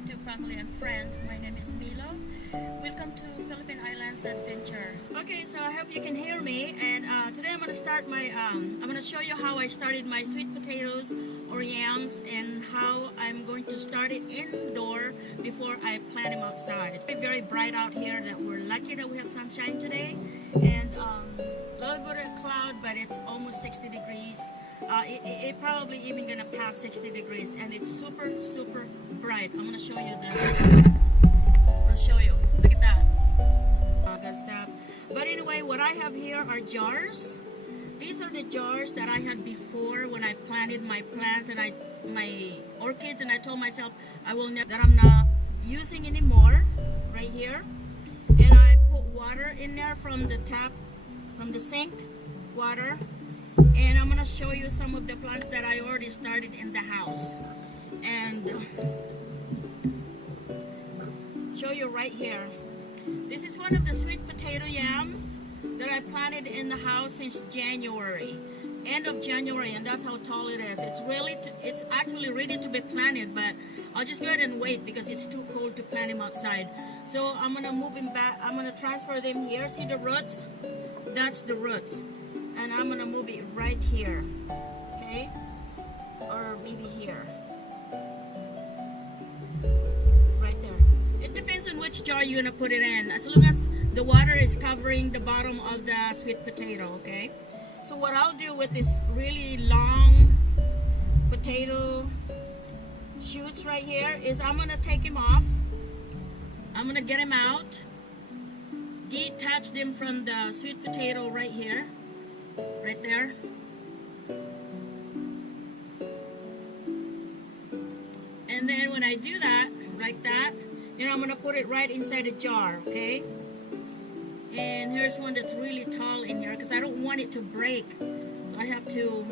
YouTube family and friends. My name is Milo. Welcome to Philippine Islands Adventure. Okay, so I hope you can hear me. And today I'm going to start my, I'm going to show you how I started my sweet potatoes or yams and how I'm going to start it indoor before I plant them outside. It's very bright out here. That we're lucky that we have sunshine today. And a little bit of cloud, but it's almost 60 degrees. It probably even gonna pass 60 degrees, and it's super bright. I'm gonna show you that. I'll show you. Look at that. Good stuff. But anyway, what I have here are jars. These are the jars that I had before when I planted my plants and my orchids, and I told myself I will never, that I'm not using anymore. Right here, and I put water in there from the tap, from the sink water. And I'm going to show you some of the plants that I already started in the house. And show you right here. This is one of the sweet potato yams that I planted in the house since January. End of January, and that's how tall it is. It's actually ready to be planted, but I'll just go ahead and wait because it's too cold to plant them outside. So I'm going to move them back. I'm going to transfer them here. See the roots? That's the roots. And I'm going to move it right here, okay, or maybe here, right there. It depends on which jar you're going to put it in, as long as the water is covering the bottom of the sweet potato, okay. So what I'll do with this really long potato shoots right here is I'm going to take them off. I'm going to get them out, detach them from the sweet potato right here. Right there. And then when I do that, like that, then I'm going to put it right inside a jar, okay? And here's one that's really tall in here because I don't want it to break. So I have to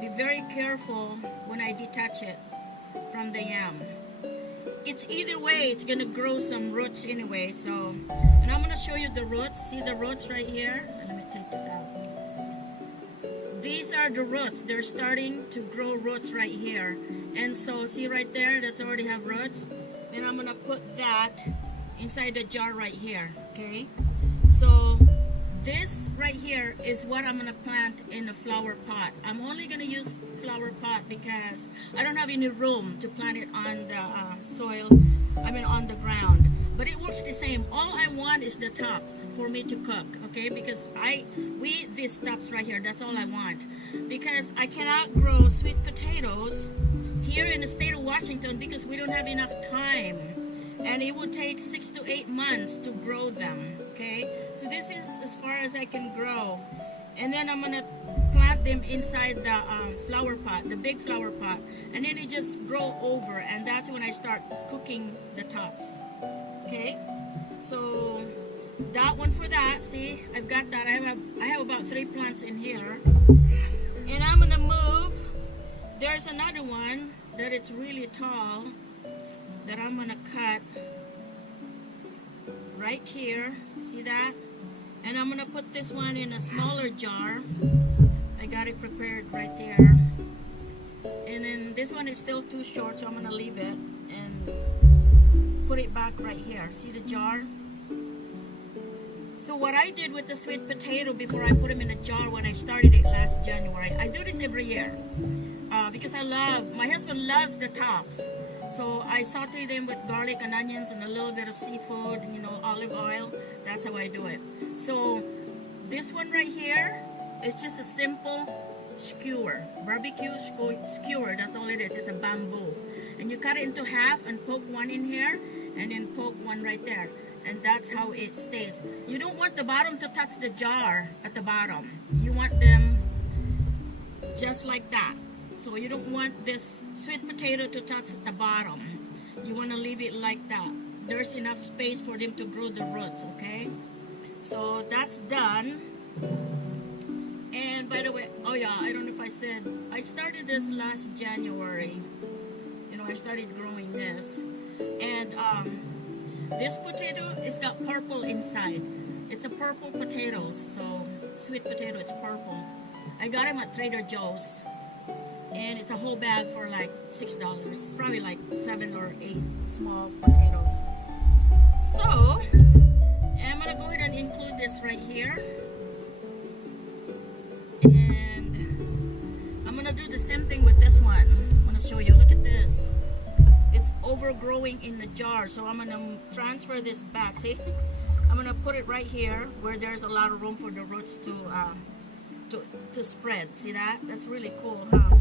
be very careful when I detach it from the yam. It's either way, it's going to grow some roots anyway. So, and I'm going to show you the roots. See the roots right here? Let me take this out. These are the roots. They're starting to grow roots right here. And so see right there, that's already have roots. Then I'm gonna put that inside the jar right here, okay? So this right here is what I'm gonna plant in a flower pot. I'm only gonna use flower pot because I don't have any room to plant it on the soil, on the ground. But it works the same. All I want is the tops for me to cook, okay? Because we eat these tops right here. That's all I want. Because I cannot grow sweet potatoes here in the state of Washington because we don't have enough time. And it would take 6 to 8 months to grow them, okay? So this is as far as I can grow. And then I'm gonna plant them inside the flower pot, the big flower pot. And then it just grow over, and that's when I start cooking the tops. Okay, so that one for that. See, I've got that. I have about 3 plants in here, and I'm gonna move. There's another one that it's really tall that I'm gonna cut right here. See that? And I'm gonna put this one in a smaller jar. I got it prepared right there. And then this one is still too short, so I'm gonna leave it and put it back right here. See the jar? So what I did with the sweet potato before I put them in a jar when I started it last January, I do this every year because my husband loves the tops. So I saute them with garlic and onions and a little bit of seafood and olive oil. That's how I do it. So this one right here is just a simple skewer, barbecue skewer. That's all it is. It's a bamboo. And you cut it into half and poke one in here and then poke one right there, and that's how it stays. You don't want the bottom to touch the jar at the bottom. You want them just like that. So you don't want this sweet potato to touch at the bottom. You want to leave it like that. There's enough space for them to grow the roots, okay? So that's done. And by the way, oh yeah, I don't know if I said, I started this last January. I started growing this. And this potato, it's got purple inside. It's a purple potato, so sweet potato is purple. I got them at Trader Joe's. and it's a whole bag for like $6. It's probably like 7 or 8 small potatoes. So I'm gonna go ahead and include this right here, and I'm gonna do the same thing with this one. I'm gonna show you. Look at this. It's overgrowing in the jar, so I'm gonna transfer this back. See, I'm gonna put it right here where there's a lot of room for the roots to spread. See that? That's really cool, huh?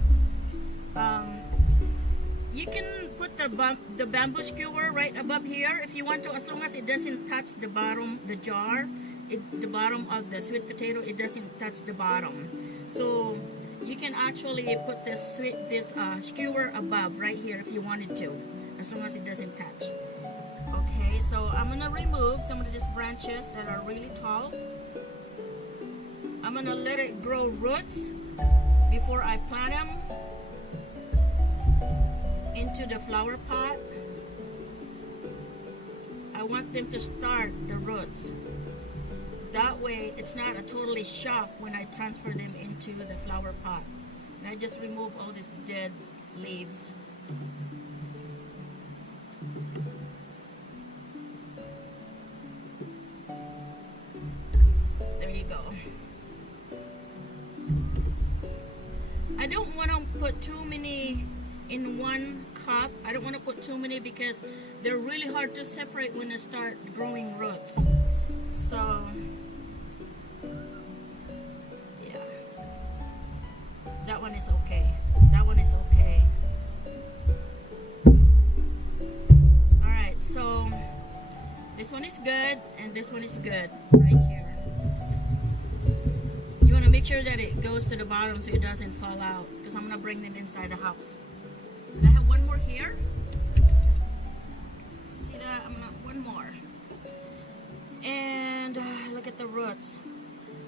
You can put the bamboo skewer right above here if you want to, as long as it doesn't touch the bottom, the jar, the bottom of the sweet potato. It doesn't touch the bottom, so you can actually put this skewer above right here if you wanted to, as long as it doesn't touch. Okay, so I'm gonna remove some of these branches that are really tall. I'm gonna let it grow roots before I plant them into the flower pot. I want them to start the roots. That way it's not a totally shock when I transfer them into the flower pot. And I just remove all these dead leaves. There you go. I don't want to put too many in one cup. I don't want to put too many because they're really hard to separate when they start growing roots. So yeah, that one is okay. That one is okay. Alright, so this one is good and this one is good right here. You want to make sure that it goes to the bottom so it doesn't fall out, because I'm going to bring them inside the house. And I have one more here. See that? I'm gonna one more. And look at the roots.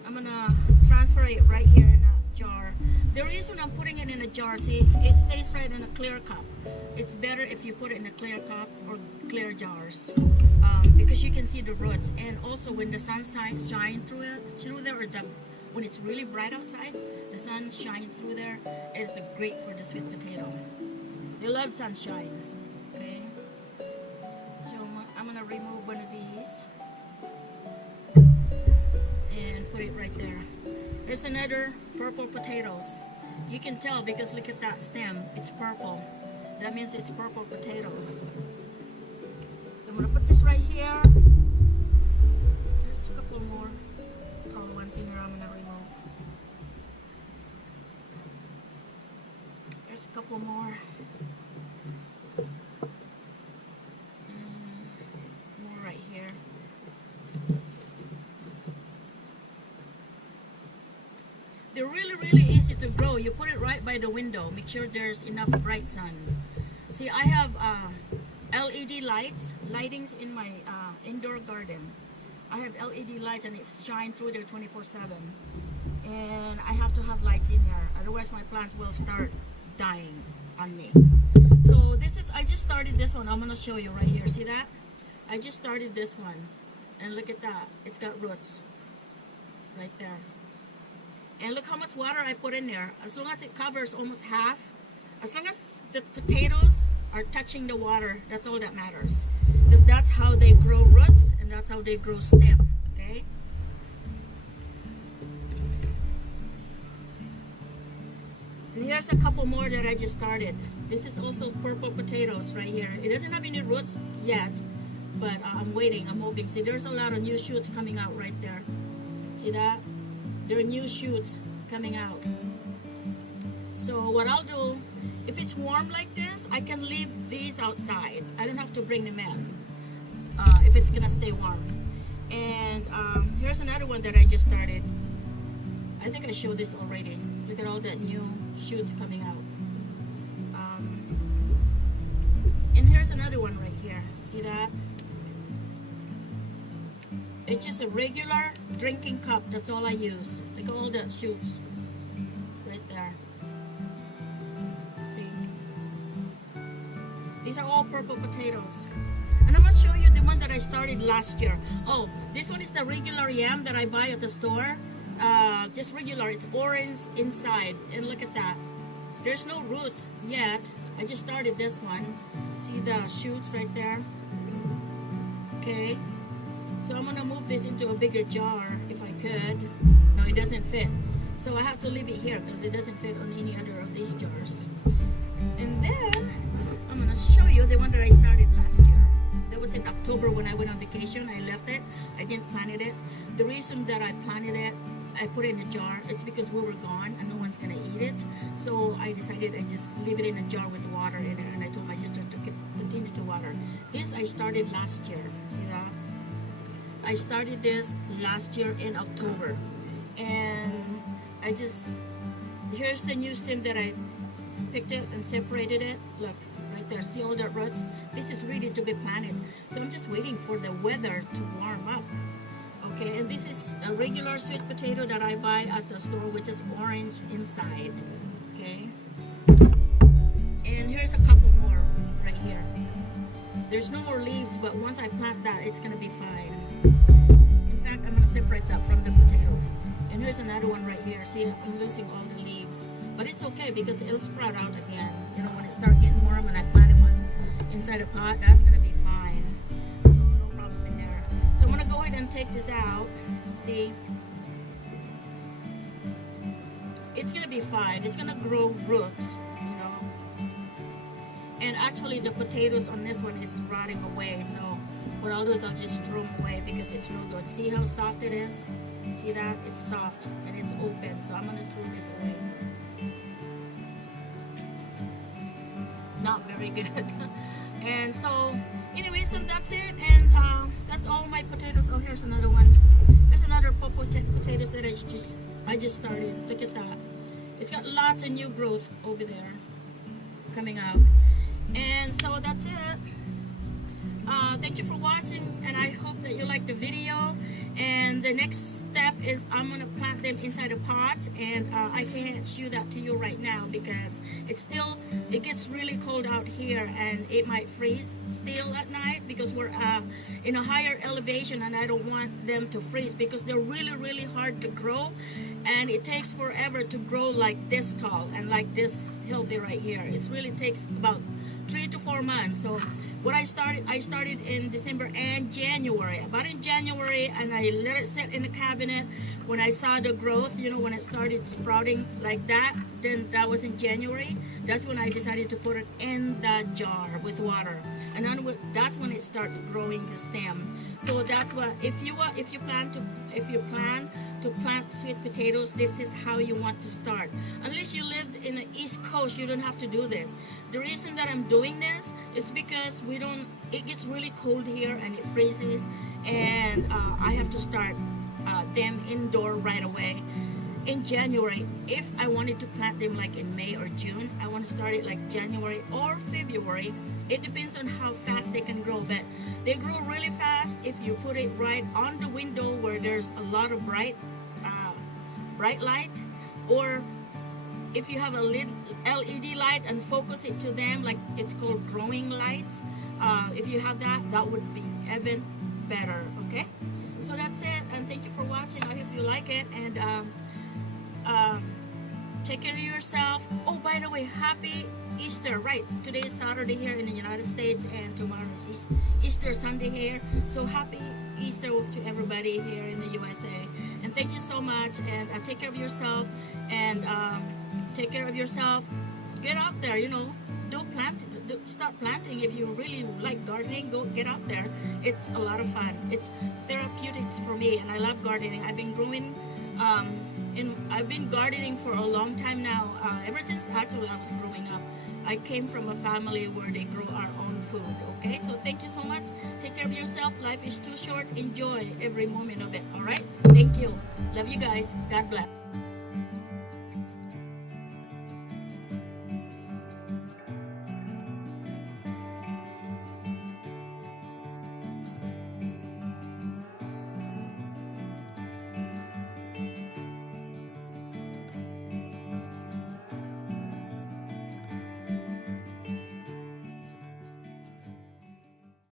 I'm gonna transfer it right here in a jar. The reason I'm putting it in a jar, see, it stays right in a clear cup. It's better if you put it in a clear cups or clear jars, because you can see the roots. And also when the sun shines through there, or when it's really bright outside, the sun shines through there, is great for the sweet potato. They love sunshine. Okay, so I'm gonna remove one of these and put it right there. There's another purple potatoes. You can tell because look at that stem, it's purple. That means it's purple potatoes. So I'm gonna put this right here. There's a couple more tall ones in here I'm gonna remove. There's a couple more. More right here. They're really, really easy to grow. You put it right by the window. Make sure there's enough bright sun. See, I have LED lightings in my indoor garden. I have LED lights and it shines through there 24/7. And I have to have lights in there. Otherwise my plants will start dying on me. So this is, I just started this one. I'm going to show you right here. See that? I just started this one. And look at that. It's got roots. Right there. And look how much water I put in there. As long as it covers almost half, as long as the potatoes are touching the water, that's all that matters. Because that's how they grow roots and that's how they grow stem. Okay? And here's a couple more that I just started. This is also purple potatoes right here. It doesn't have any roots yet, but I'm waiting, I'm hoping. See, there's a lot of new shoots coming out right there. See that? There are new shoots coming out. So what I'll do, if it's warm like this, I can leave these outside. I don't have to bring them in if it's gonna stay warm. And here's another one that I just started. I think I showed this already. Look at all that new shoots coming out. And here's another one right here. See that? It's just a regular drinking cup. That's all I use. Look at all the shoots right there. See? These are all purple potatoes. And I'm going to show you the one that I started last year. Oh, this one is the regular yam that I buy at the store. Just regular. It's orange inside. And look at that. There's no roots yet. I just started this one. See the shoots right there? Okay. So I'm gonna move this into a bigger jar if I could. No, it doesn't fit. So I have to leave it here because it doesn't fit on any other of these jars. And then I'm gonna show you the one that I started last year. That was in October when I went on vacation. I left it. I didn't plant it. The reason that I planted it, I put it in a jar, it's because we were gone and no one's gonna eat it. So I decided I just leave it in a jar with water in it, and I told my sister to continue to water. This I started last year. See that? I started this last year in October, and I just, here's the new stem that I picked it and separated it. Look, right there, see all the roots? This is ready to be planted. So I'm just waiting for the weather to warm up. Okay, and this is a regular sweet potato that I buy at the store, which is orange inside. Okay, and here's a couple more right here. There's no more leaves, but once I plant that, it's gonna be fine. In fact, I'm gonna separate that from the potato. And here's another one right here. See, I'm losing all the leaves, but it's okay because it'll sprout out again. You know, when it starts getting warm and I plant them inside a pot, that's gonna be fine. So no problem in there. So I'm gonna go ahead and take this out. See, it's gonna be fine. It's gonna grow roots, you know. And actually, the potatoes on this one is rotting away. So what I'll do is I'll just throw them away because it's real good. See how soft it is? See that? It's soft and it's open. So I'm gonna throw this away. Not very good. And so anyway, so that's it, and that's all my potatoes. Oh, here's another one. There's another potatoes that I just started. Look at that. It's got lots of new growth over there coming out. And so that's it. Thank you for watching, and I hope that you liked the video. And the next step is I'm gonna plant them inside a pot, and I can't show that to you right now because it gets really cold out here, and it might freeze still at night because we're in a higher elevation, and I don't want them to freeze because they're really hard to grow, and it takes forever to grow like this tall and like this healthy right here. It really takes about 3 to 4 months. So what I started in December and January, about in January, and I let it sit in the cabinet. When I saw the growth, you know, when it started sprouting like that, then that was in January. That's when I decided to put it in the jar with water, and then that's when it starts growing the stem. So that's what, if you plan to plant sweet potatoes, this is how you want to start. Unless you lived in the East Coast, you don't have to do this. The reason that I'm doing this is because it gets really cold here and it freezes, and I have to start them indoor right away in January. If I wanted to plant them like in May or June, I want to start it like January or February. It depends on how fast they can grow, but they grow really fast if you put it right on the window where there's a lot of bright light, or if you have a LED light and focus it to them, like it's called growing lights. If you have that, that would be even better. Okay, so that's it, and thank you for watching. I hope you like it, and take care of yourself. Oh, by the way, happy Easter. Right, today is Saturday here in the United States, and tomorrow is Easter Sunday here. So happy Easter to everybody here in the USA, and thank you so much, and take care of yourself, and take care of yourself. Get out there, you know, start planting. If you really like gardening, go get out there. It's a lot of fun. It's therapeutics for me, and I love gardening. I've been growing I've been gardening for a long time now, ever since actually I was growing up. I came from a family where they grow our own food. Okay, so thank you so much. Take care of yourself. Life is too short. Enjoy every moment of it. All right, thank you. Love you guys. God bless.